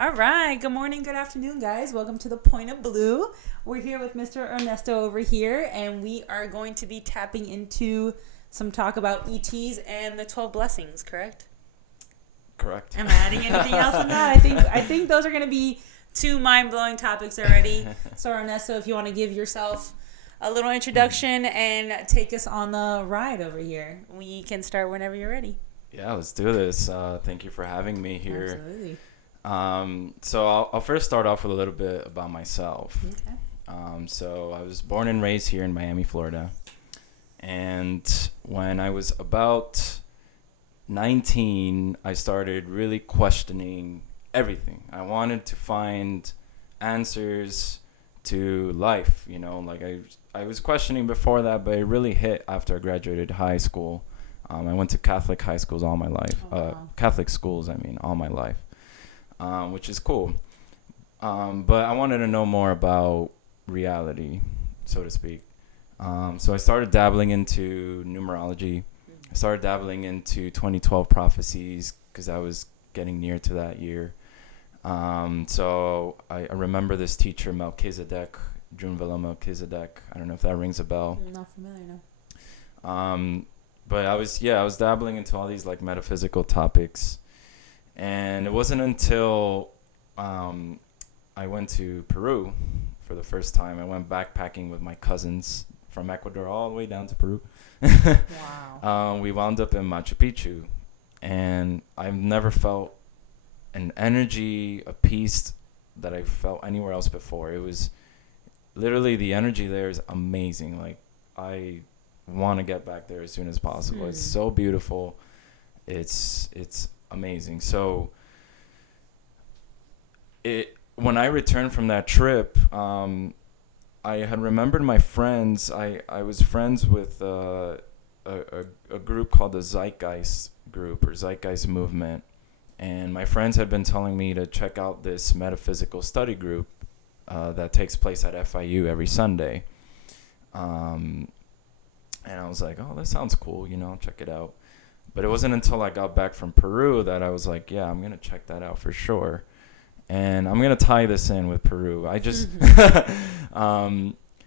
All right. Good morning, good afternoon, guys. Welcome to the Point of Blue. We're here with Mr. Ernesto over here, and we are going to be tapping into some talk about ETs and the 12 blessings, correct? Correct. Am I adding anything else on that? I think those are going to be two mind-blowing topics already. So, Ernesto, if you want to give yourself a little introduction and take us on the ride over here, we can start whenever you're ready. Yeah, let's do this. Thank you for having me here. Absolutely. So I'll first start off with a little bit about myself. Okay. So I was born and raised here in Miami, Florida. And when I was about 19, I started really questioning everything. I wanted to find answers to life, like I was questioning before that, but it really hit after I graduated high school. I went to Catholic high schools all my life. Catholic schools, all my life. Which is cool. But I wanted to know more about reality, so to speak. So I started dabbling into numerology. I started dabbling into 2012 prophecies because I was getting near to that year. So I remember this teacher, Melchizedek, Junvela Melchizedek. I don't know if that rings a bell. I'm not familiar, no. But I was dabbling into all these like metaphysical topics. And it wasn't until I went to Peru for the first time. I went backpacking with my cousins from Ecuador all the way down to Peru. Wow. We wound up in Machu Picchu. And I've never felt an energy, a peace that I felt anywhere else before. It was literally, the energy there is amazing. Like, I want to get back there as soon as possible. It's so beautiful. It's amazing. So when I returned from that trip, I had remembered my friends. I was friends with a group called the Zeitgeist group or Zeitgeist movement, and my friends had been telling me to check out this metaphysical study group that takes place at FIU every Sunday. And I was like, oh, that sounds cool, I'll check it out. But it wasn't until I got back from Peru that I was like, yeah, I'm going to check that out for sure. And I'm going to tie this in with Peru.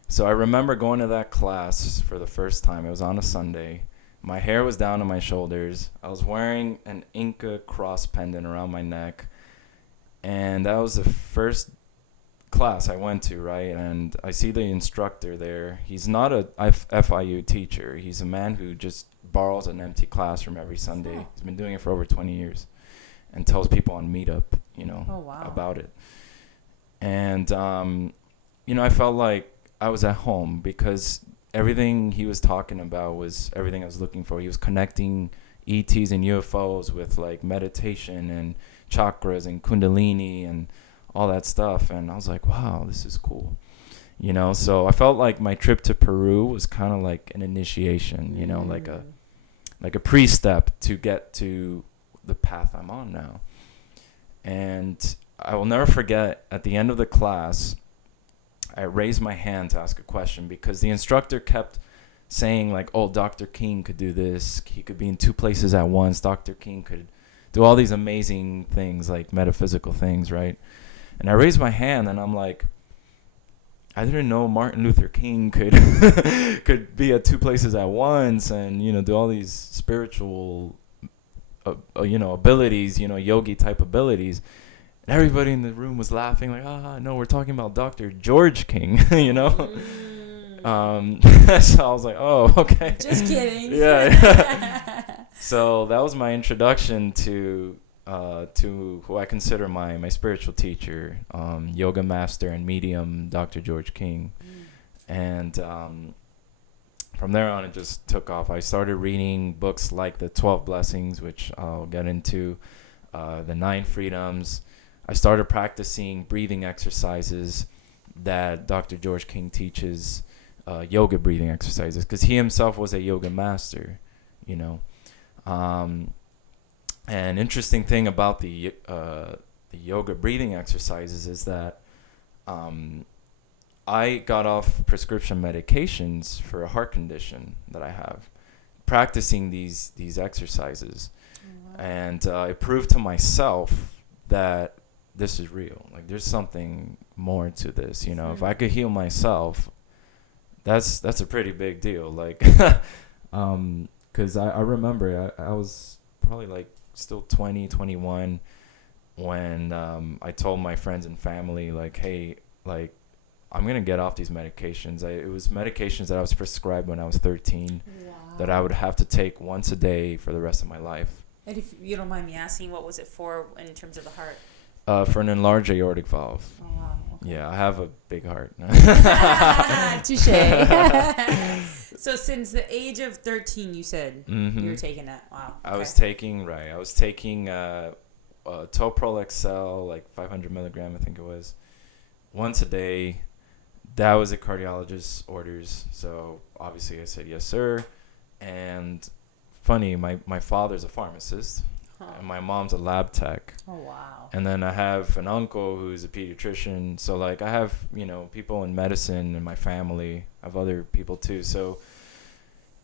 So I remember going to that class for the first time. It was on a Sunday. My hair was down to my shoulders. I was wearing an Inca cross pendant around my neck. And that was the first class I went to, right? And I see the instructor there. He's not a FIU teacher. He's a man who just borrows an empty classroom every Sunday. Oh. He's been doing it for over 20 years and tells people on Meetup, about it. And, I felt like I was at home because everything he was talking about was everything I was looking for. He was connecting ETs and UFOs with like meditation and chakras and kundalini and all that stuff. And I was like, wow, this is cool. So I felt like my trip to Peru was kind of like an initiation, like a pre-step to get to the path I'm on now. And I will never forget, at the end of the class, I raised my hand to ask a question because the instructor kept saying like, oh, Dr. King could do this. He could be in two places at once. Dr. King could do all these amazing things, like metaphysical things, right? And I raised my hand and I'm like, I didn't know Martin Luther King could could be at two places at once and, do all these spiritual, abilities, yogi type abilities. And everybody in the room was laughing like, no, we're talking about Dr. George King, So I was like, oh, okay. Just kidding. Yeah. So that was my introduction to who I consider my spiritual teacher, yoga master and medium, Dr. George King. And from there on, it just took off. I started reading books like The 12 Blessings, which I'll get into, The 9 Freedoms. I started practicing breathing exercises that Dr. George King teaches, yoga breathing exercises, because he himself was a yoga master, And interesting thing about the yoga breathing exercises is that I got off prescription medications for a heart condition that I have, practicing these exercises. Oh, wow. And it proved to myself that this is real. Like, there's something more to this, you know. If I could heal myself, that's a pretty big deal. Like, because I remember I was probably like still 20, 21 when I told my friends and family, like, hey, like, I'm going to get off these medications. It was medications that I was prescribed when I was 13 that I would have to take once a day for the rest of my life. And if you don't mind me asking, what was it for in terms of the heart? For an enlarged aortic valve. Oh, wow. Okay. Yeah, I have a big heart. Touche. So since the age of 13, you said you were taking that. Wow. Okay. I was taking Toprol XL, like 500 milligram, I think it was, once a day. That was a cardiologist's orders. So obviously I said, yes, sir. And funny, my father's a pharmacist. And my mom's a lab tech. Oh, wow. And then I have an uncle who's a pediatrician. So, like, I have, you know, people in medicine in my family. I have other people, too. So,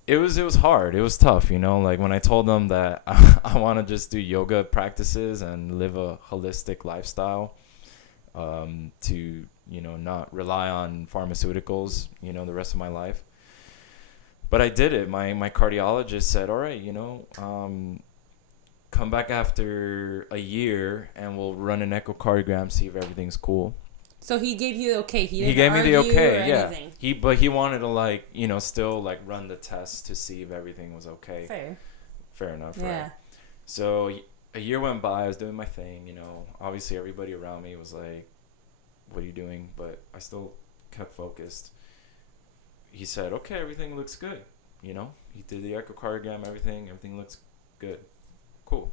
it was hard. It was tough, you know. Like, when I told them that I want to just do yoga practices and live a holistic lifestyle to, you know, not rely on pharmaceuticals, you know, the rest of my life. But I did it. My cardiologist said, all right, you know, come back after a year and we'll run an echocardiogram, see if everything's cool. So he gave you the okay. He gave me the okay, yeah. He wanted to, like, you know, still like run the test to see if everything was okay. Fair enough, yeah. Right? So a year went by. I was doing my thing, you know. Obviously, everybody around me was like, "What are you doing?" But I still kept focused. He said, "Okay, everything looks good." You know, he did the echocardiogram. Everything looks good. Cool.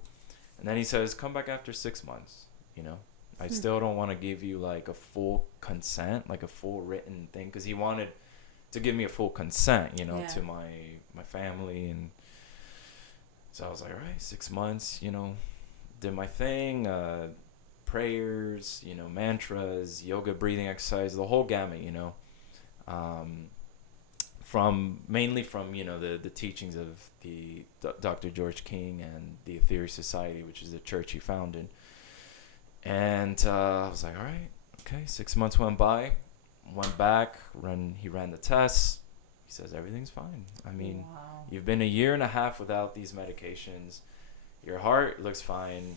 And then he says, come back after 6 months, you know. I still don't want to give you like a full consent, like a full written thing, because he wanted to give me a full consent, you know, to my family. And so I was like, all right, 6 months, you know, did my thing, prayers, you know, mantras, yoga, breathing exercise, the whole gamut, you know. Mainly from you know the teachings of the Dr. George King and the Aetherius Society, which is the church he founded. And I was like, all right, okay. 6 months went by, went back, he ran the tests. He says everything's fine. I mean, You've been a year and a half without these medications. Your heart looks fine.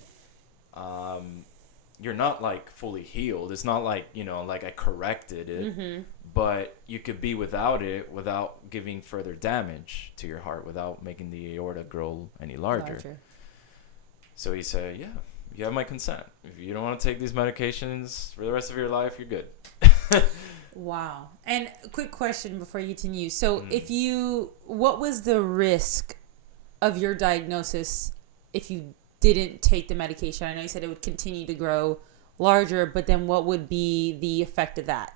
You're not like fully healed. It's not like, you know, like I corrected it, but you could be without it without giving further damage to your heart, without making the aorta grow any larger. So he said, yeah, you have my consent. If you don't want to take these medications for the rest of your life, you're good. Wow. And a quick question before you continue. So what was the risk of your diagnosis if you didn't take the medication? I know you said it would continue to grow larger, but then what would be the effect of that?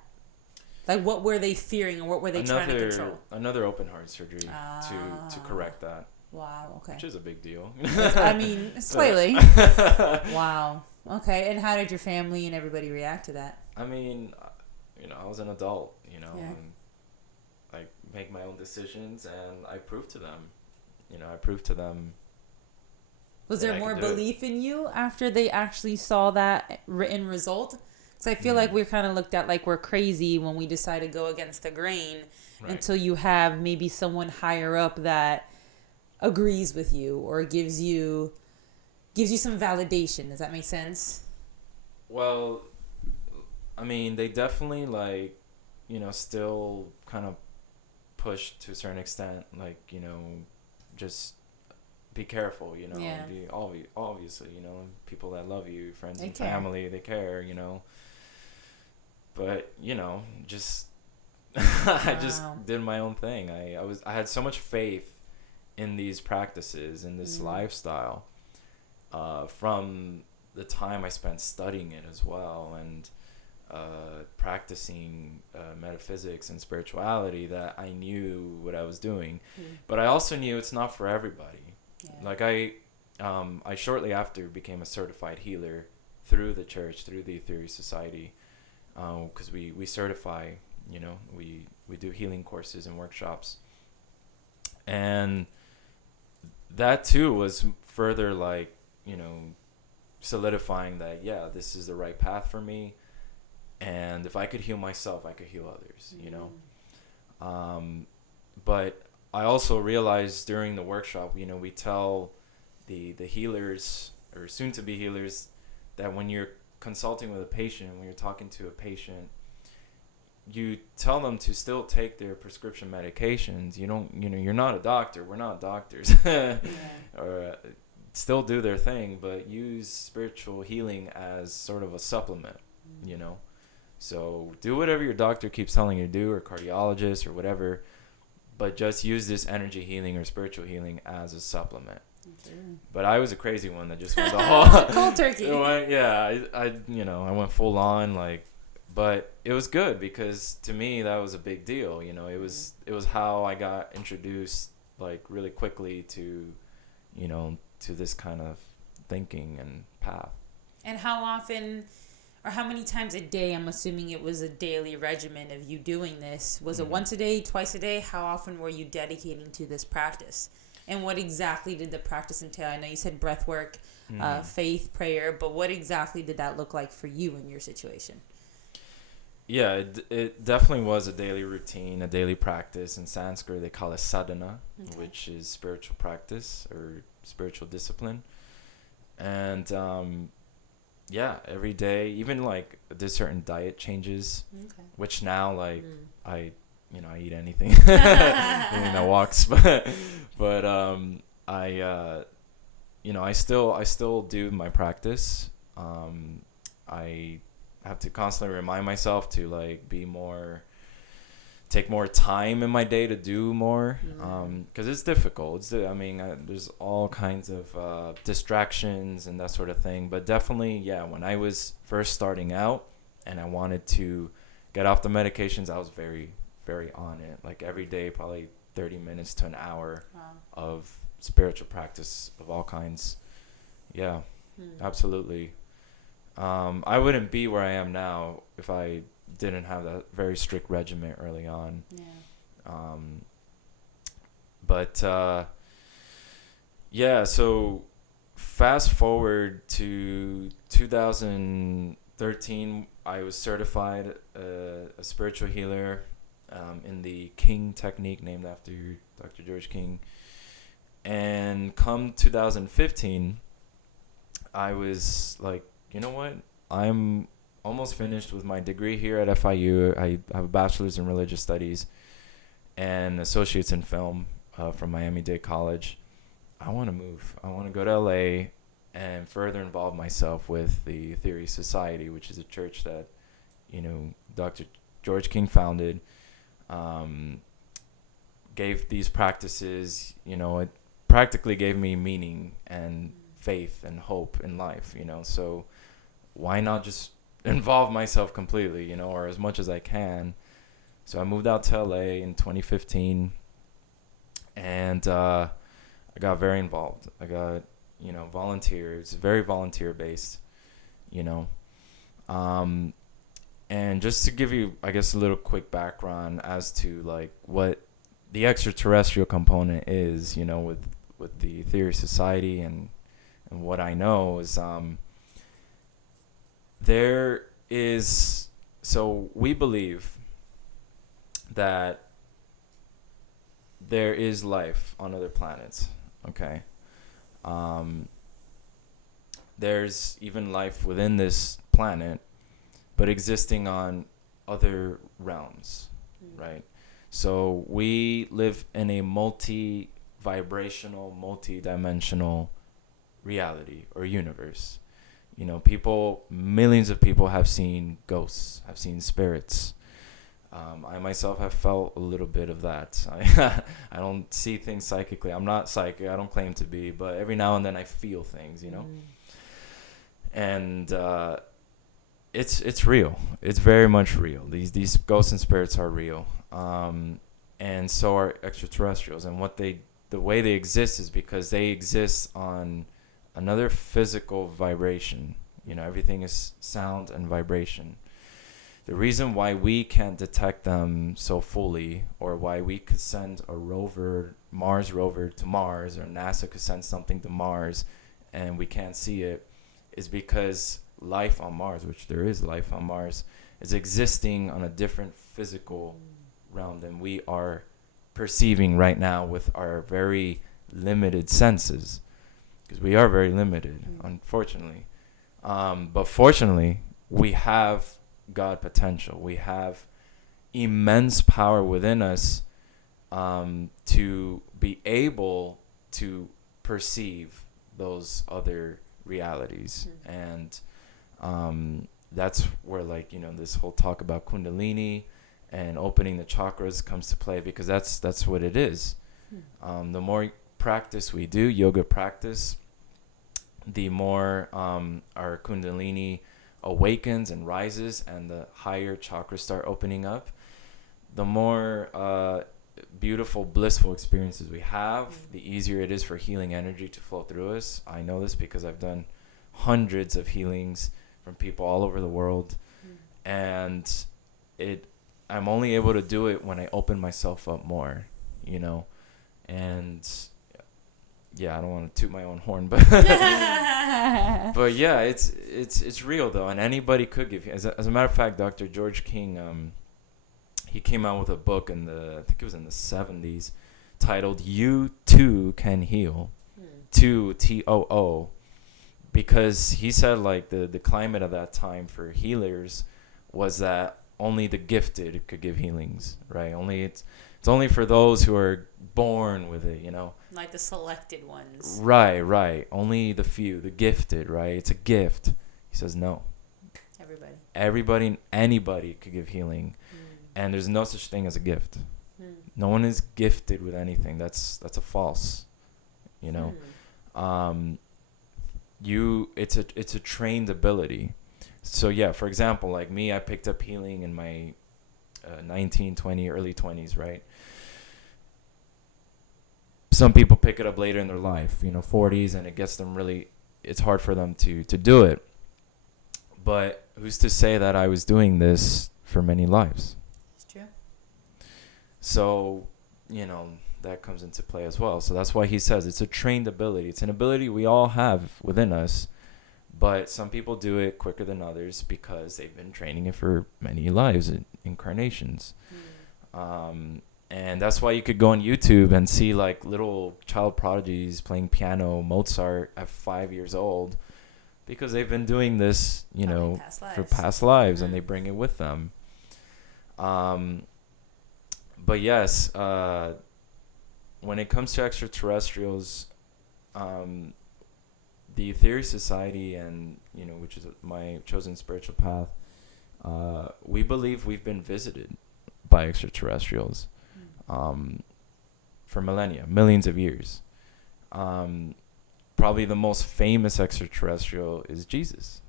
Like, what were they fearing, or what were they trying to control? Another open heart surgery to correct that. Wow, okay. Which is a big deal. I mean, slightly. Wow. Okay, and how did your family and everybody react to that? I mean, you know, I was an adult, you know, and I make my own decisions, and I proved to them, Was there more belief in you after they actually saw that written result? Because I feel like we're kind of looked at like we're crazy when we decide to go against the grain until you have maybe someone higher up that agrees with you or gives you some validation. Does that make sense? Well, I mean, they definitely, like, you know, still kind of push to a certain extent, like, you know, just be careful, you know, be obviously, you know, people that love you, friends and family, they care, you know. But, you know, just I just did my own thing. I had so much faith in these practices, in this lifestyle, from the time I spent studying it as well, and practicing metaphysics and spirituality, that I knew what I was doing. But I also knew it's not for everybody. Like I shortly after became a certified healer through the church, through the Aetherius Society, because we certify, you know, we do healing courses and workshops, and that too was further, like, you know, solidifying that, yeah, this is the right path for me. And if I could heal myself, I could heal others, you know? But I also realized during the workshop, you know, we tell the healers or soon to be healers that when you're consulting with a patient, when you're talking to a patient, you tell them to still take their prescription medications. You don't, you know, you're not a doctor. We're not doctors. Or still do their thing, but use spiritual healing as sort of a supplement, you know? So do whatever your doctor keeps telling you to do, or cardiologist or whatever, but just use this energy healing or spiritual healing as a supplement. Okay. But I was a crazy one that just went the whole cold turkey. I you know, I went full on, like, but it was good because to me that was a big deal. You know, it was how I got introduced like really quickly to, you know, to this kind of thinking and path. And how often, or how many times a day? I'm assuming it was a daily regimen of you doing this. Was it once a day, twice a day? How often were you dedicating to this practice? And what exactly did the practice entail? I know you said breath work, faith, prayer, but what exactly did that look like for you in your situation? Yeah, it definitely was a daily routine, a daily practice. In Sanskrit, they call it sadhana, which is spiritual practice or spiritual discipline. And yeah, every day, even like there's certain diet changes, which now like I eat anything, anything that walks, but I still do my practice. I have to constantly remind myself to like take more time in my day to do more, because it's difficult. There's all kinds of distractions and that sort of thing. But definitely, yeah, when I was first starting out and I wanted to get off the medications, I was very, very on it. Like every day, probably 30 minutes to an hour of spiritual practice of all kinds. Yeah, absolutely. I wouldn't be where I am now if I didn't have that very strict regimen early on. So fast forward to 2013, I was certified a spiritual healer in the King technique, named after Dr. George King. And come 2015, I was like, you know what? I'm almost finished with my degree here at FIU. I have a bachelor's in religious studies and associates in film from Miami-Dade College. I want to move. I want to go to LA and further involve myself with the Theory Society, which is a church that, you know, Dr. George King founded. Gave these practices, you know, it practically gave me meaning and faith and hope in life, you know. So why not just involve myself completely, you know, or as much as I can. So I moved out to LA in 2015, and I got very involved. I got, you know, volunteers, very volunteer based, you know. And just to give you, I guess, a little quick background as to like what the extraterrestrial component is, you know, with the Theory Society and what I know is so we believe that there is life on other planets, okay? There's even life within this planet, but existing on other realms, right? So we live in a multi-vibrational, multi-dimensional reality or universe. You know, millions of people have seen ghosts, have seen spirits. I myself have felt a little bit of that. I don't see things psychically. I'm not psychic. I don't claim to be, but every now and then I feel things, you know. And it's real. It's very much real. These ghosts and spirits are real. And so are extraterrestrials. And the way they exist is because they exist on another physical vibration. You know, everything is sound and vibration. The reason why we can't detect them so fully, or why we could send a Mars rover to Mars, or NASA could send something to Mars and we can't see it, is because life on Mars, which there is life on Mars, is existing on a different physical realm than we are perceiving right now with our very limited senses, because we are very limited, unfortunately. But fortunately, we have God potential. We have immense power within us to be able to perceive those other realities. And that's where, like, you know, this whole talk about Kundalini and opening the chakras comes to play, because that's what it is. The more practice we do, yoga practice, the more our Kundalini awakens and rises, and the higher chakras start opening up, the more beautiful, blissful experiences we have, the easier it is for healing energy to flow through us. I know this because I've done hundreds of healings from people all over the world, and I'm only able to do it when I open myself up more, you know. And yeah, I don't want to toot my own horn, but but yeah, it's real though, and anybody could give you. As a matter of fact, Dr. George King, he came out with a book I think it was in the 70s, titled "You Too Can Heal," TOO, because he said, like, the climate of that time for healers was that only the gifted could give healings, right? It's only for those who are born with it, you know? Like the selected ones. Right. Only the few, the gifted, right? It's a gift. He says no. Everybody, anybody could give healing. And there's no such thing as a gift. No one is gifted with anything. That's a false, you know? It's a trained ability. So yeah, for example, like me, I picked up healing in my 19, 20, early 20s, right? Some people pick it up later in their life, 40s, and it gets them it's hard for them to do it. But who's to say that I was doing this for many lives? It's true. So, that comes into play as well. So that's why he says it's a trained ability. It's an ability we all have within us, but some people do it quicker than others because they've been training it for many lives, incarnations. And that's why you could go on YouTube and see like little child prodigies playing piano, Mozart at 5 years old, because they've been doing this, for past lives, and they bring it with them. But yes, when it comes to extraterrestrials, the Ethereal Society and, which is my chosen spiritual path, we believe we've been visited by extraterrestrials for millennia, millions of years. Probably the most famous extraterrestrial is Jesus.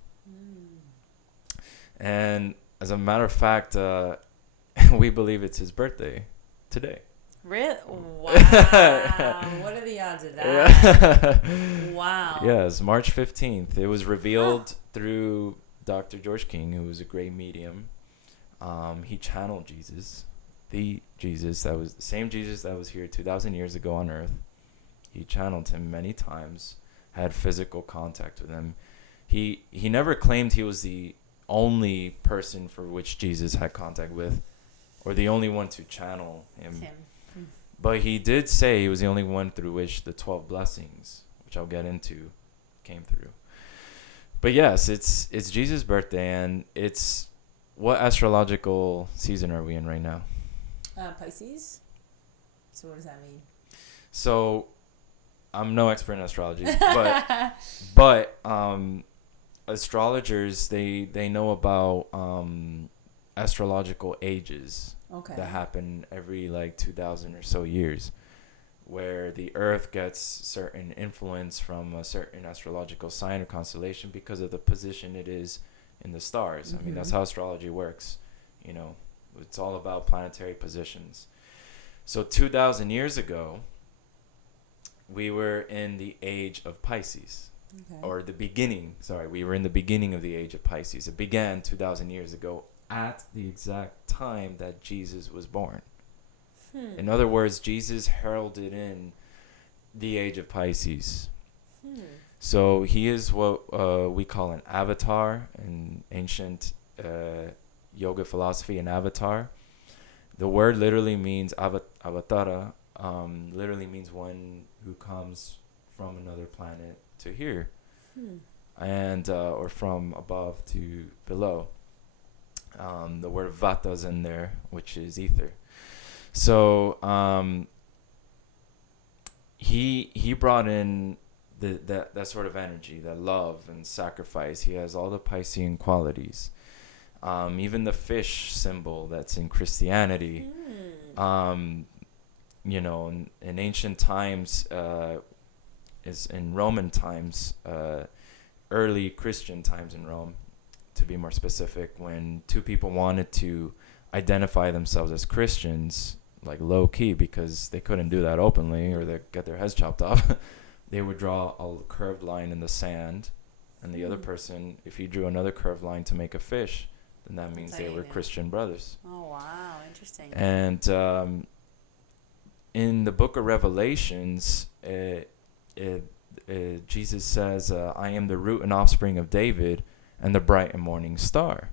And as a matter of fact, we believe it's his birthday today. Really? Wow. What are the odds of that? Yeah. Wow. Yes, March 15th. It was revealed through Dr. George King, who was a great medium. He channeled Jesus, the Jesus that was the same Jesus that was here 2,000 years ago on Earth. He channeled him many times, had physical contact with him. He never claimed he was the only person for which Jesus had contact with, or the only one to channel him. But he did say he was the only one through which the 12 blessings, which I'll get into, came through. But yes, it's Jesus' birthday, and it's what astrological season are we in right now? Pisces. So what does that mean? So I'm no expert in astrology, but astrologers they know about astrological ages that happen every 2,000 or so years, where the Earth gets certain influence from a certain astrological sign or constellation because of the position it is in the stars. I mean, that's how astrology works. It's all about planetary positions. So 2,000 years ago, we were in the age of Pisces. Or the beginning. Sorry, we were in the beginning of the age of Pisces. It began 2,000 years ago at the exact time that Jesus was born. In other words, Jesus heralded in the age of Pisces. So he is what we call an avatar in ancient yoga philosophy. An avatar. The word literally means avatara. Literally means one who comes from another planet to here, and or from above to below. The word vata's in there, which is ether. So he brought in that sort of energy, that love and sacrifice. He has all the Piscean qualities. Even the fish symbol that's in Christianity, in ancient times, is in Roman times, early Christian times in Rome, to be more specific, when two people wanted to identify themselves as Christians, like low key, because they couldn't do that openly or they get their heads chopped off, they would draw a curved line in the sand, and the other person, if he drew another curved line to make a fish, then that means they were Christian brothers. Oh, wow. Interesting. And in the book of Revelations, Jesus says, I am the root and offspring of David and the bright and morning star.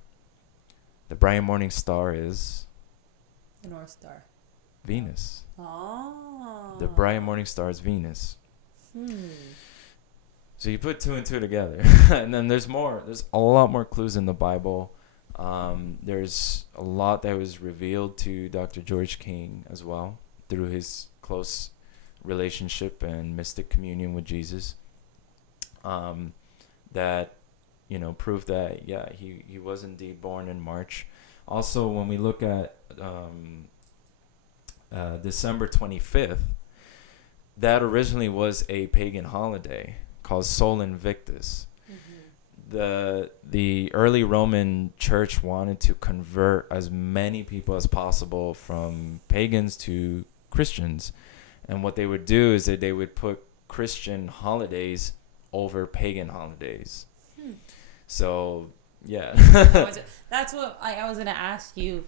The bright and morning star is? The North Star. Venus. Oh. The bright and morning star is Venus. So you put two and two together. And then there's more. There's a lot more clues in the Bible. There's a lot that was revealed to Dr. George King as well through his close relationship and mystic communion with Jesus. That, prove that, he was indeed born in March. Also, when we look at December 25th, that originally was a pagan holiday called Sol Invictus. The early Roman church wanted to convert as many people as possible from pagans to Christians. And what they would do is that they would put Christian holidays over pagan holidays. So, yeah. That's what I was going to ask you.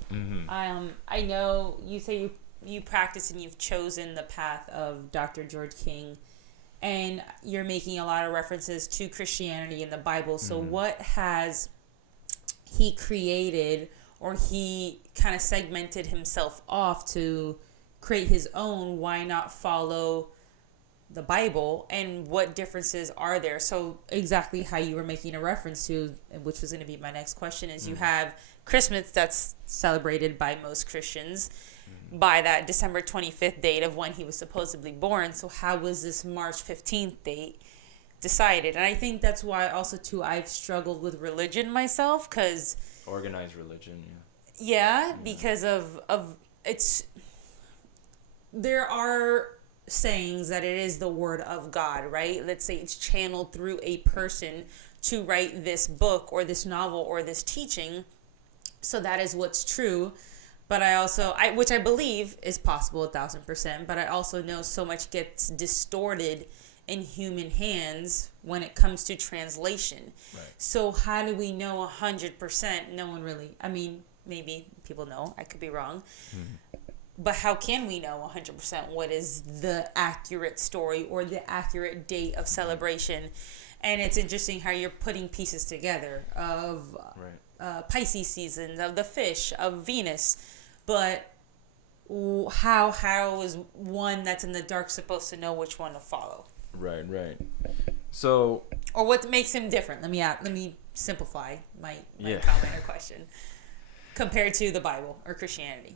I know you say you practice and you've chosen the path of Dr. George King, and you're making a lot of references to Christianity in the Bible. So what has he created, or he kind of segmented himself off to create his own? Why not follow the Bible, and what differences are there? So exactly how you were making a reference to, which was going to be my next question, is you have Christmas that's celebrated by most Christians by that December 25th date of when he was supposedly born. So how was this March 15th date decided? And I think that's why also too I've struggled with religion myself, because organized religion, because of it's, there are sayings that it is the word of God, right? Let's say it's channeled through a person to write this book or this novel or this teaching. So that is what's true. But I also, which I believe is possible 1,000%, but I also know so much gets distorted in human hands when it comes to translation. Right. So how do we know 100%? No one really, maybe people know, I could be wrong. But how can we know 100% what is the accurate story or the accurate date of celebration? And it's interesting how you're putting pieces together of Pisces season, of the fish, of Venus. But how is one that's in the dark supposed to know which one to follow? Right. So, or what makes him different? Let me simplify my comment or question compared to the Bible or Christianity.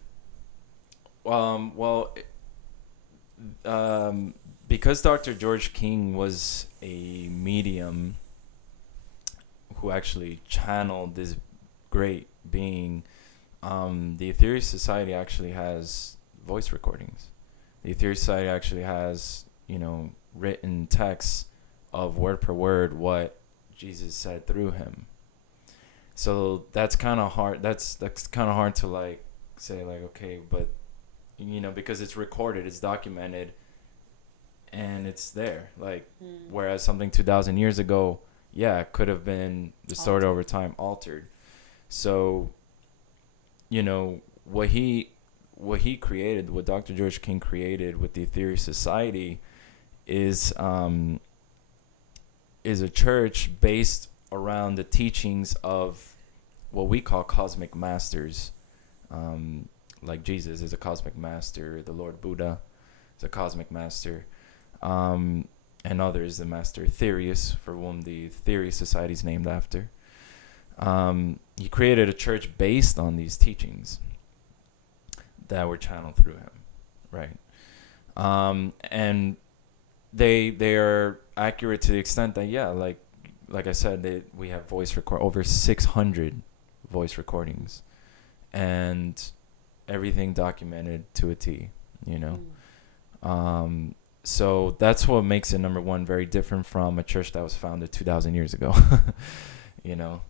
Because Dr. George King was a medium who actually channeled this great being, the Aetherius Society actually has voice recordings. The Aetherius Society actually has, written texts of word per word what Jesus said through him. So that's kind of hard. That's kind of hard to say okay, but because it's recorded, it's documented, and it's there. Whereas something 2,000 years ago, could have been distorted over time, altered. So, what he created, what Dr. George King created with the Aetherius Society is is a church based around the teachings of what we call cosmic masters. Like Jesus is a cosmic master, the Lord Buddha is a cosmic master, and others, the Master Aetherius, for whom the Theory Society is named after. He created a church based on these teachings that were channeled through him, right? And they are accurate to the extent that, yeah, like I said, we have over 600 voice recordings, and everything documented to a T, you know. So that's what makes it, number one, very different from a church that was founded 2,000 years ago, you know.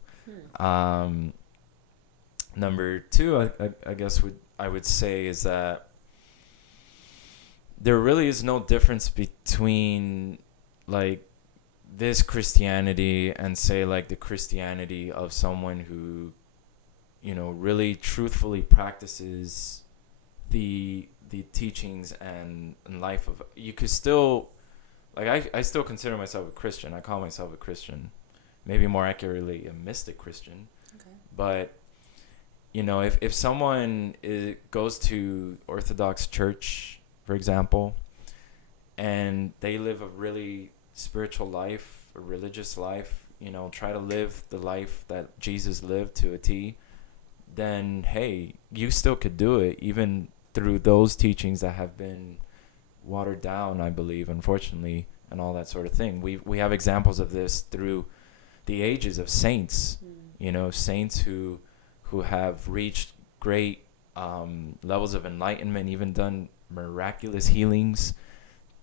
Number two, I guess I would say is that there really is no difference between like this Christianity and say like the Christianity of someone who, you know, really truthfully practices the teachings and life of. You could still, like, I still consider myself a Christian. I call myself a Christian, maybe more accurately a mystic Christian. Okay. But you know, if someone goes to Orthodox Church, for example, and they live a really spiritual life, a religious life, you know, try to live the life that Jesus lived to a T, then hey, you still could do it, even through those teachings that have been watered down, I believe, unfortunately, and all that sort of thing. We have examples of this through the ages of saints, you know, saints who have reached great levels of enlightenment, even done miraculous healings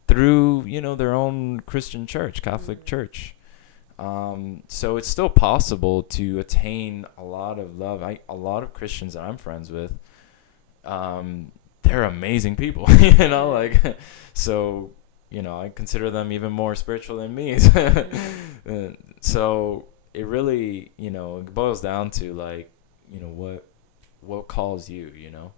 through, you know, their own Christian church, Catholic church. So it's still possible to attain a lot of love. A lot of Christians that I'm friends with, they're amazing people, you know, like, so, you know, I consider them even more spiritual than me. So it really, you know, it boils down to like, you know, what calls you, you know.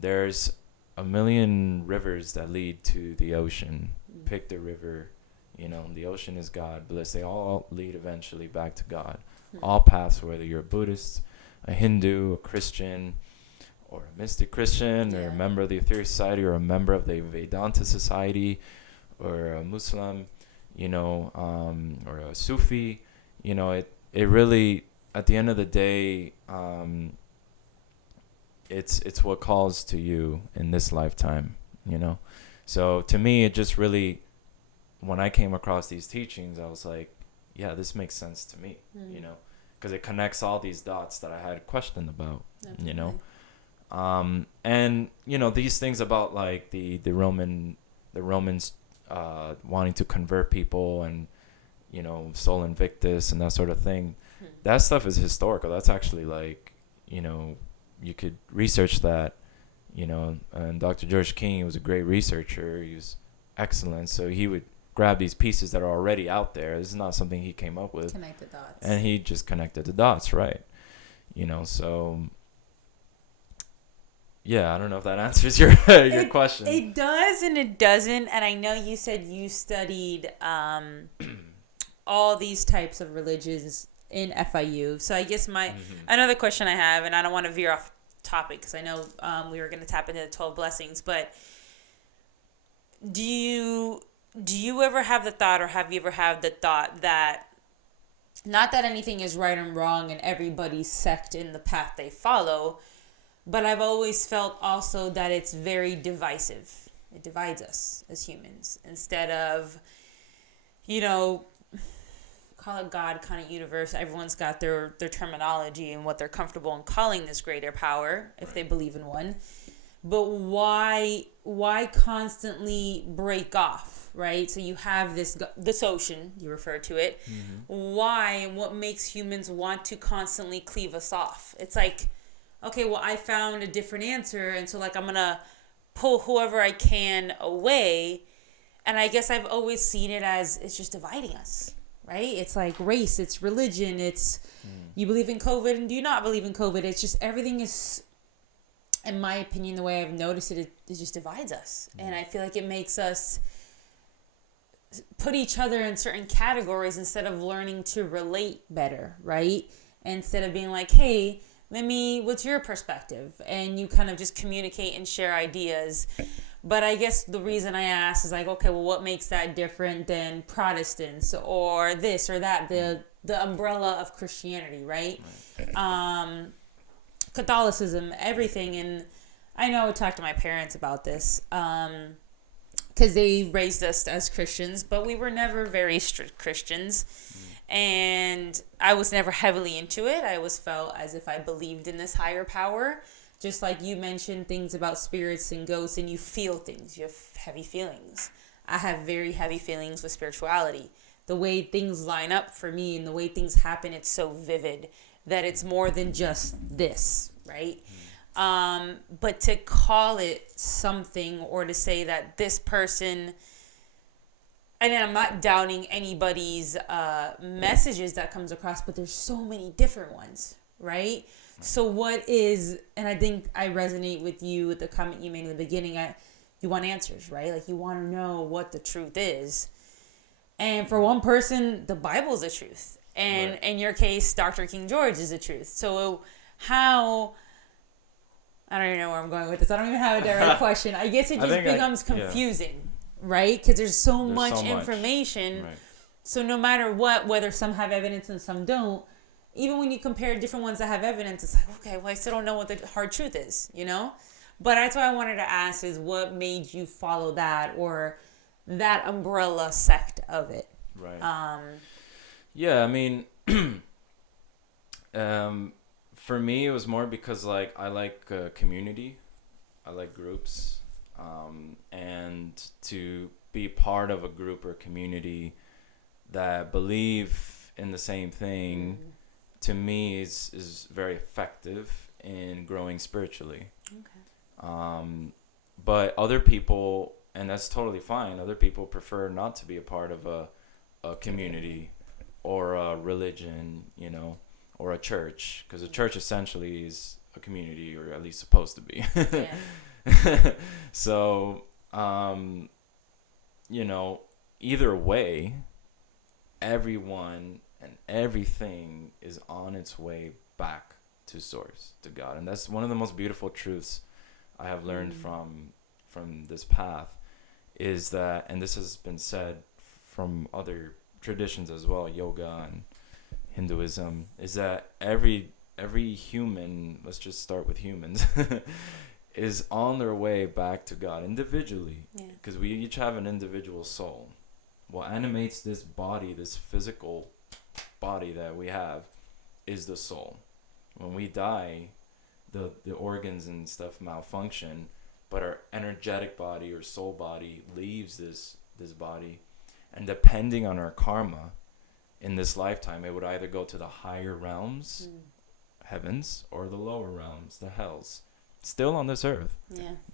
There's a million rivers that lead to the ocean. Pick the river, you know, the ocean is God bliss. They all lead eventually back to God. All paths, whether you're a Buddhist, a Hindu, a Christian, or a mystic Christian, or a member of the Aetherius Society, or a member of the Vedanta Society, or a Muslim, you know, or a Sufi, you know, it really, at the end of the day, it's what calls to you in this lifetime, you know. So to me, it just really, when I came across these teachings, I was like, yeah, this makes sense to me, you know, because it connects all these dots that I had questioned about, you know. And you know, these things about like the Romans wanting to convert people, and you know, Sol Invictus and that sort of thing, that stuff is historical. That's actually like, you know, you could research that, you know. And Dr. George King was a great researcher. He was excellent. So he would grab these pieces that are already out there. This is not something he came up with. Connect the dots. And he just connected the dots, right? You know, so yeah, I don't know if that answers your question. It does and it doesn't. And I know you said you studied all these types of religions in FIU. So I guess another question I have, and I don't want to veer off topic because I know we were going to tap into the 12 blessings, but do you ever have the thought, or have you ever had the thought that, not that anything is right and wrong and everybody's sect in the path they follow, but I've always felt also that it's very divisive. It divides us as humans. Instead of, you know, call it God kind of universe, everyone's got their terminology and what they're comfortable in calling this greater power, if they believe in one. But why constantly break off, right? So you have this ocean, you refer to it. Why, and what makes humans want to constantly cleave us off? It's like, okay, well, I found a different answer, and so like I'm gonna pull whoever I can away. And I guess I've always seen it as it's just dividing us, right? It's like race, it's religion, it's you believe in COVID and do you not believe in COVID. It's just everything is, in my opinion, the way I've noticed it just divides us. And I feel like it makes us put each other in certain categories instead of learning to relate better, right? Instead of being like, hey, what's your perspective? And you kind of just communicate and share ideas. But I guess the reason I ask is like, okay, well, what makes that different than Protestants or this or that, the umbrella of Christianity, right? Catholicism, everything. And I know I would talk to my parents about this because they raised us as Christians, but we were never very strict Christians. And I was never heavily into it. I always felt as if I believed in this higher power. Just like you mentioned things about spirits and ghosts, and you feel things. You have heavy feelings. I have very heavy feelings with spirituality. The way things line up for me and the way things happen, it's so vivid that it's more than just this, right? But to call it something or to say that this person... And I'm not doubting anybody's messages that comes across, but there's so many different ones, right? So what is, and I think I resonate with you with the comment you made in the beginning, you want answers, right? Like you want to know what the truth is. And for one person, the Bible is the truth. And in your case, Dr. King George is the truth. So how, I don't even know where I'm going with this. I don't even have a direct question. I guess it just becomes confusing. Right? Because there's so much information. Right. So no matter what, whether some have evidence and some don't, even when you compare different ones that have evidence, it's like, okay, well, I still don't know what the hard truth is, you know? But that's why I wanted to ask is what made you follow that or that umbrella sect of it? Right. Yeah, I mean, for me, it was more because, like, I like community. I like groups. And to be part of a group or community that believe in the same thing, to me is very effective in growing spiritually. Okay. But other people, and that's totally fine, other people prefer not to be a part of a community or a religion, you know, or a church, because a church essentially is a community, or at least supposed to be. Yeah. So, you know, either way, everyone and everything is on its way back to source, to God. And that's one of the most beautiful truths I have learned from this path, is that, and this has been said from other traditions as well, yoga and Hinduism, is that every human, let's just start with humans, is on their way back to God individually, because we each have an individual soul. What animates this body, this physical body that we have, is the soul. When we die, the organs and stuff malfunction, but our energetic body or soul body leaves this body, and depending on our karma in this lifetime, it would either go to the higher realms, heavens, or the lower realms, the hells. Still on this earth,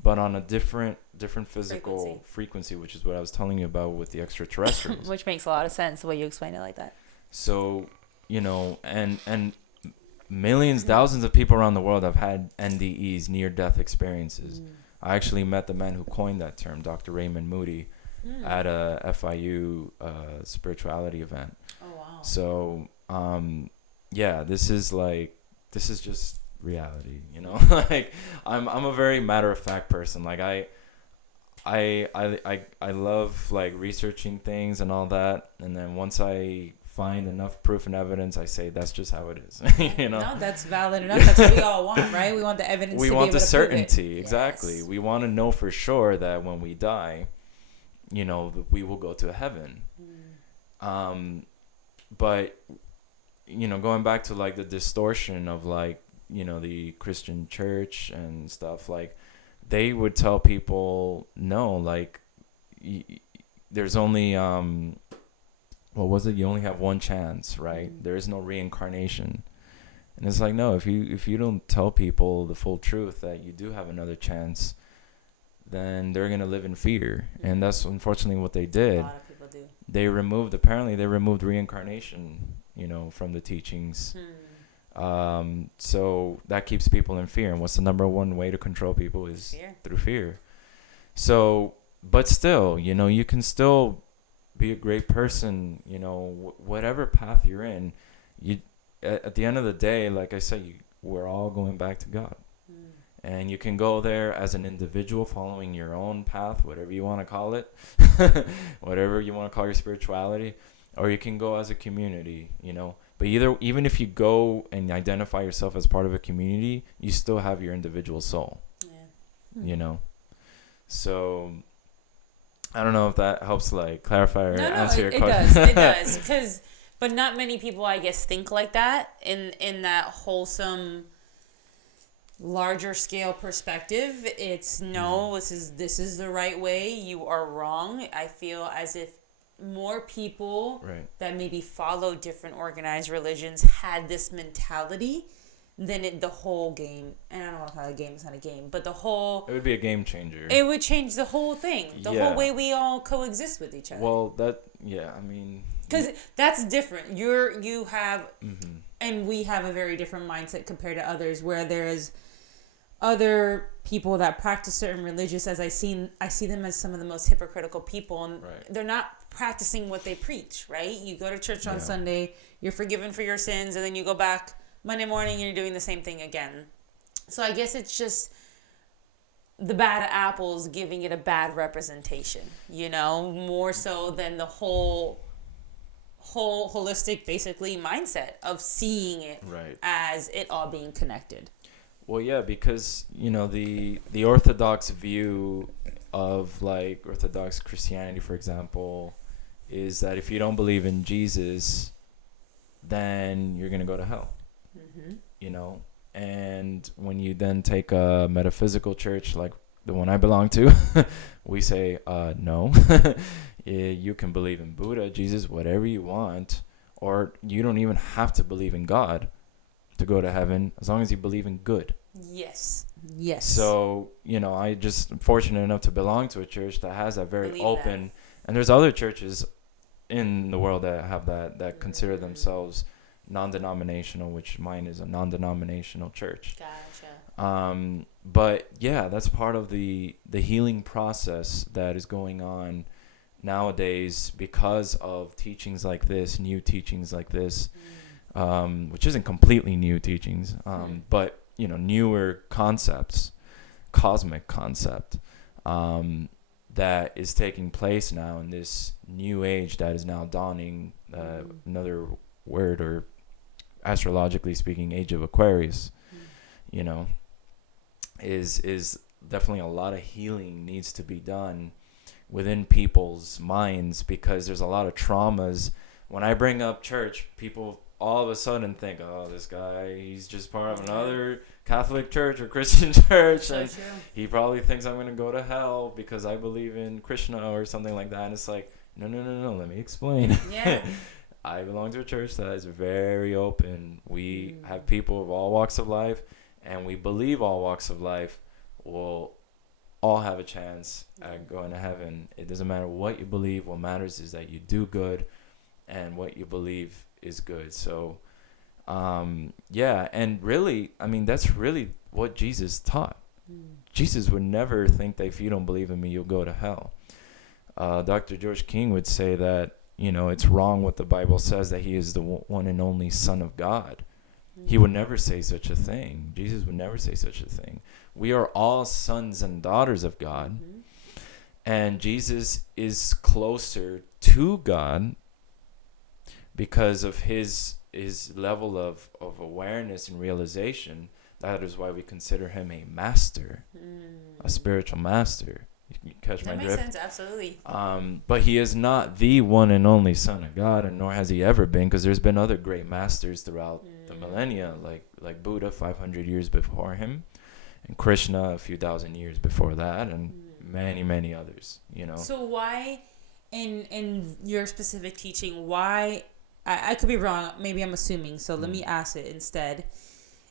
but on a different physical frequency, which is what I was telling you about with the extraterrestrials. Which makes a lot of sense the way you explain it like that. So, you know, and millions, thousands of people around the world have had NDEs, near-death experiences. I actually met the man who coined that term, Dr. Raymond Moody, at a FIU spirituality event. Oh wow! So, this is just reality, you know. Like I'm a very matter-of-fact person. Like I love like researching things and all that, and then once I find enough proof and evidence, I say that's just how it is. You know, no, that's valid enough. That's what we all want, right? We want the evidence, we want the certainty. Exactly. Yes. We want to know for sure that when we die, you know, we will go to heaven. But you know, going back to like the distortion of like, you know, the Christian church and stuff, like they would tell people, no, like there's only what was it, you only have one chance, right? There is no reincarnation. And it's like, no, if you don't tell people the full truth that you do have another chance, then they're gonna live in fear. And that's unfortunately what they did. A lot of people do. They removed reincarnation, you know, from the teachings. So that keeps people in fear. And what's the number one way to control people is through fear. So, but still, you know, you can still be a great person, whatever path you're in, you at the end of the day, like I said, we're all going back to God. And you can go there as an individual following your own path, whatever you want to call it, whatever you want to call your spirituality, or you can go as a community, But even if you go and identify yourself as part of a community, you still have your individual soul, So I don't know if that helps clarify or answer your question. It does. But not many people, I guess, think like that in that wholesome, larger scale perspective. It's this is the right way, you are wrong. I feel as if more people that maybe follow different organized religions had this mentality, then the whole game, and I don't want to call it a game, it's not a game, but it would be a game changer. It would change the whole thing, the whole way we all coexist with each other. Well, because that's different. You have, and we have a very different mindset compared to others, where there's other people that practice certain religions, as I see them as some of the most hypocritical people, and they're not practicing what they preach, right? You go to church on Sunday, you're forgiven for your sins, and then you go back Monday morning and you're doing the same thing again. So I guess it's just the bad apples giving it a bad representation, more so than the whole holistic, basically, mindset of seeing it as it all being connected. Well, yeah, because, the Orthodox view of, Orthodox Christianity, for example, is that if you don't believe in Jesus, then you're going to go to hell, And when you then take a metaphysical church like the one I belong to, we say, no, you can believe in Buddha, Jesus, whatever you want, or you don't even have to believe in God to go to heaven, as long as you believe in good. Yes. So, I just am fortunate enough to belong to a church that has that very open, and there's other churches in the world that have that consider themselves non-denominational, which mine is a non-denominational church. Gotcha. But yeah, that's part of the healing process that is going on nowadays because of teachings like this, new teachings like this, which isn't completely new teachings, but newer concepts, cosmic concept, that is taking place now in this new age that is now dawning, another word, or astrologically speaking, age of Aquarius, is definitely a lot of healing needs to be done within people's minds, because there's a lot of traumas. When I bring up church, people all of a sudden think, oh, this guy, he's just part of another Catholic church or Christian church, and he probably thinks I'm going to go to hell because I believe in Krishna or something like that. And it's like, no, let me explain. Yeah. I belong to a church that is very open. We have people of all walks of life, and we believe all walks of life will all have a chance at going to heaven. It doesn't matter what you believe. What matters is that you do good, and what you believe is good. So, and really, that's really what Jesus taught. Jesus would never think that if you don't believe in me, you'll go to hell. Dr. George King would say that, it's wrong what the Bible says, that he is the one and only Son of God. He would never say such a thing. Jesus would never say such a thing. We are all sons and daughters of God. And Jesus is closer to God because of his level of awareness and realization. That is why we consider him a master, a spiritual master. You catch my drift? That makes sense, absolutely. But he is not the one and only Son of God, and nor has he ever been, because there's been other great masters throughout the millennia, like Buddha 500 years before him, and Krishna a few thousand years before that, and many, many others, So why, in your specific teaching, why, I could be wrong, maybe I'm assuming, so let me ask it instead.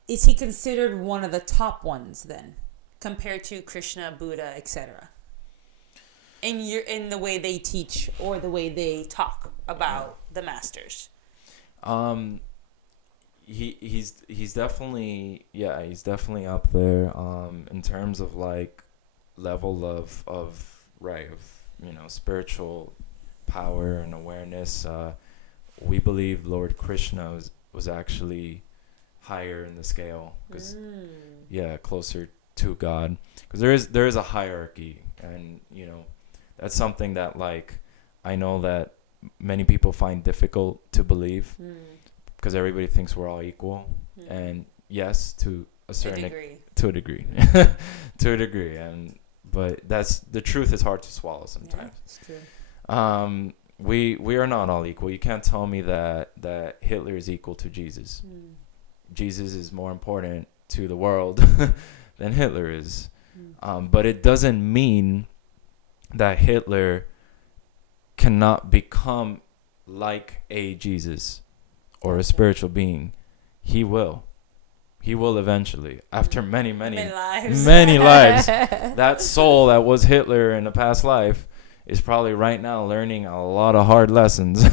Is he considered one of the top ones then, compared to Krishna, Buddha, etc.? In the way they teach or the way they talk about the masters? He's definitely up there in terms of level of spiritual power and awareness. We believe Lord Krishna was actually higher in the scale, because closer to God, because there is a hierarchy, and that's something that, like, I know that many people find difficult to believe, because everybody thinks we're all equal, and yes, to a certain degree, to a degree, to a degree, but that's the truth is hard to swallow sometimes. Yeah, it's true. We are not all equal. You can't tell me that Hitler is equal to Jesus. Jesus is more important to the world than Hitler is. But it doesn't mean that Hitler cannot become like a Jesus or a spiritual being. He will eventually, after many lives. That soul that was Hitler in a past life is probably right now learning a lot of hard lessons.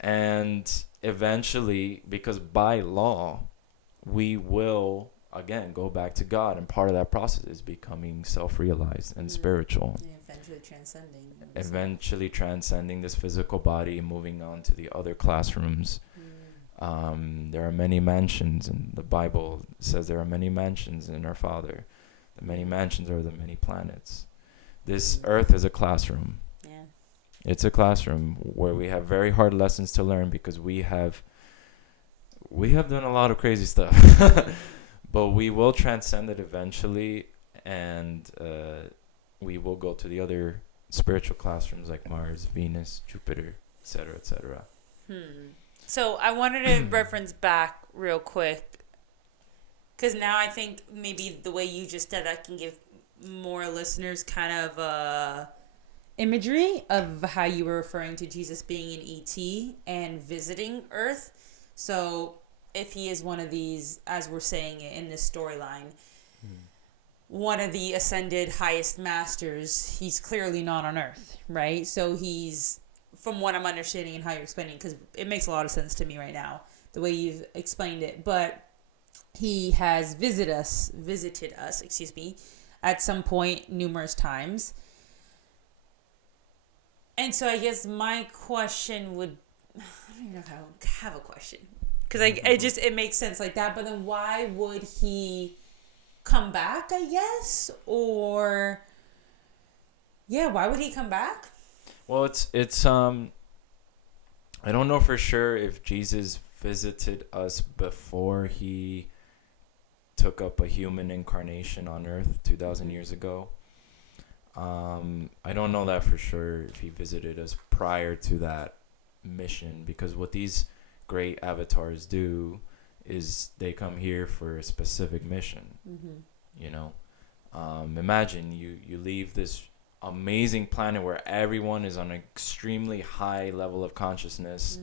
And eventually, because by law, we will again go back to God, and part of that process is becoming self-realized and spiritual. Yeah, eventually transcending this physical body and moving on to the other classrooms. There are many mansions, and the Bible says there are many mansions in our Father. The many mansions are the many planets. This earth is a classroom. Yeah. It's a classroom where we have very hard lessons to learn, because we have done a lot of crazy stuff. But we will transcend it eventually, and we will go to the other spiritual classrooms like Mars, Venus, Jupiter, etc., etc. So I wanted to reference back real quick, because now I think maybe the way you just said that can give more listeners kind of imagery of how you were referring to Jesus being an ET and visiting Earth. So if he is one of these, as we're saying it in this storyline, one of the ascended highest masters, he's clearly not on Earth, right? So he's, from what I'm understanding and how you're explaining, because it makes a lot of sense to me right now, the way you've explained it, but he has visited us, at some point numerous times. And so I guess my question would, I don't even know if I have a question, because it makes sense like that, but then why would he come back, I guess? Or why would he come back? Well, it's I don't know for sure if Jesus visited us before he took up a human incarnation on Earth 2,000 years ago. I don't know that for sure, if he visited us prior to that mission, because what these great avatars do is they come here for a specific mission. Imagine you leave this amazing planet where everyone is on an extremely high level of consciousness,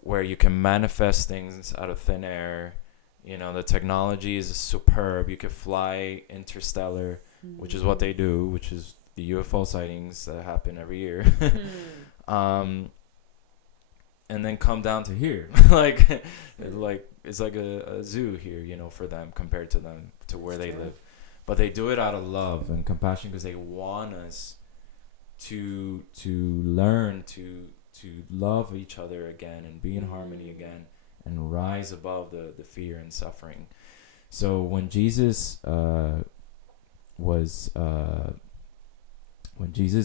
where you can manifest things out of thin air. The technology is superb. You could fly interstellar, which is what they do, which is the UFO sightings that happen every year. And then come down to here. It's like a zoo here, for them, compared to where they live. But they do it out of love and compassion, because they want us to learn to love each other again and be in harmony again and rise above the fear and suffering. So when Jesus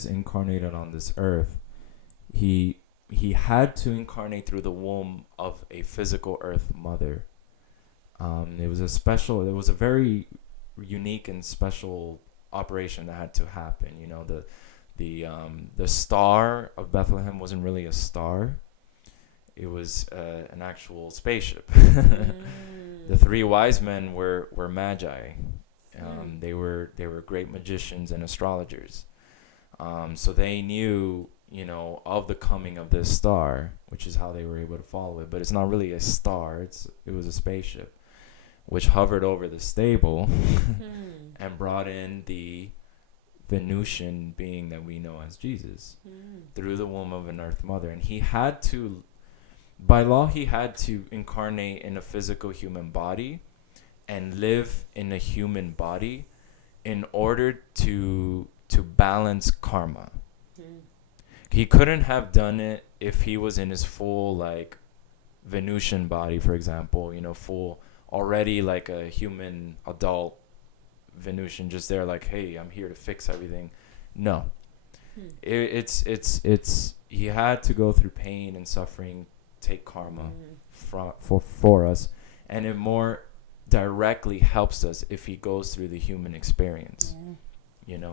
incarnated on this earth, he had to incarnate through the womb of a physical earth mother. It was a very unique and special operation that had to happen. The star of Bethlehem wasn't really a star. It was an actual spaceship. The three wise men were magi. They were great magicians and astrologers. So they knew, of the coming of this star, which is how they were able to follow it. But it's not really a star. It was a spaceship, which hovered over the stable and brought in the Venusian being that we know as Jesus through the womb of an earth mother. And he had to, by law, he had to incarnate in a physical human body and live in a human body in order to balance karma. he couldn't have done it if he was in his full like Venusian body, for example, full already like a human adult Venusian, just there like, hey, I'm here to fix everything. No. It's he had to go through pain and suffering, take karma for us, and it more directly helps us if he goes through the human experience.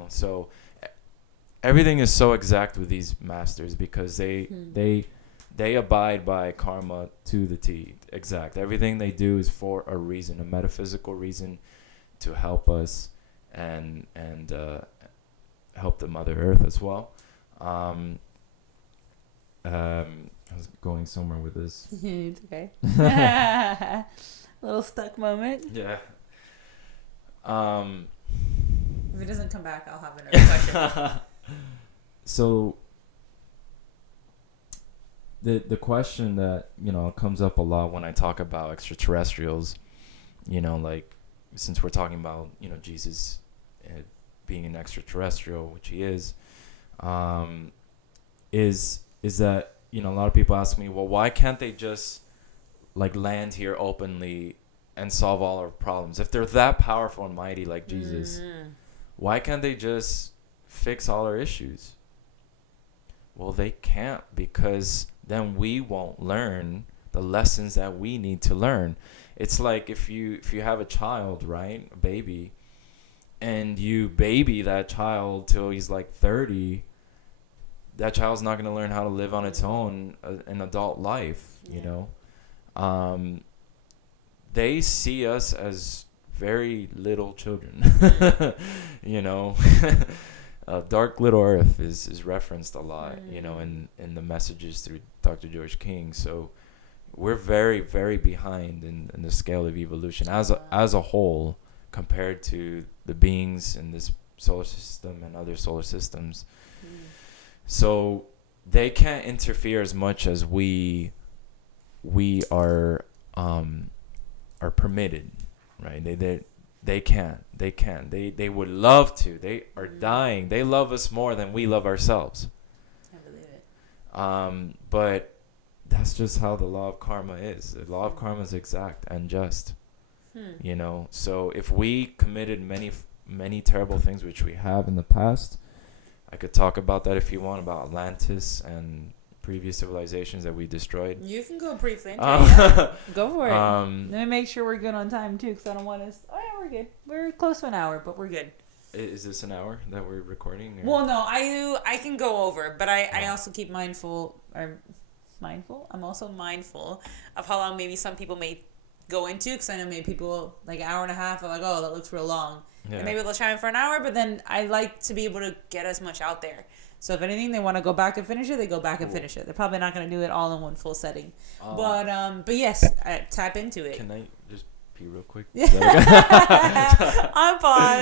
So everything is so exact with these masters because they abide by karma to the T. Exact. Everything they do is for a reason, a metaphysical reason, to help us and help the Mother Earth as well. I was going somewhere with this. It's okay. A little stuck moment. Yeah. If it doesn't come back, I'll have another question. So the question that comes up a lot when I talk about extraterrestrials, like since we're talking about Jesus being an extraterrestrial, which he is that a lot of people ask me, well, why can't they just like land here openly and solve all our problems? If they're that powerful and mighty like Jesus, why can't they just fix all our issues? Well, they can't, because then we won't learn the lessons that we need to learn. It's like if you have a child, right, a baby, and you baby that child till he's like 30, that child's not going to learn how to live on its own an adult life. They see us as very little children. Dark Little Earth is referenced a lot, in the messages through Dr. George King. So we're very, very behind in the scale of evolution as a whole compared to the beings in this solar system and other solar systems. So they can't interfere as much as we are permitted, right? They can't. They would love to. They are dying. They love us more than we love ourselves. I believe it. But that's just how the law of karma is. The law of karma is exact and just. So if we committed many terrible things, which we have in the past, I could talk about that if you want, about Atlantis and previous civilizations that we destroyed. You can go briefly into it. Go for it. Let me make sure we're good on time too, because I don't want us. Oh yeah, we're good. We're close to an hour, but we're good. Is this an hour that we're recording? Or? Well, no, I can go over, but I also keep mindful. I'm also mindful of how long maybe some people may go into, because I know maybe people like an hour and a half are like, oh, that looks real long. Yeah. And maybe they'll chime in for an hour, but then I like to be able to get as much out there. So if anything, they want to go back and finish it, they go back and finish it. They're probably not going to do it all in one full setting. But yes, tap into it. Can I just pee real quick? On pause.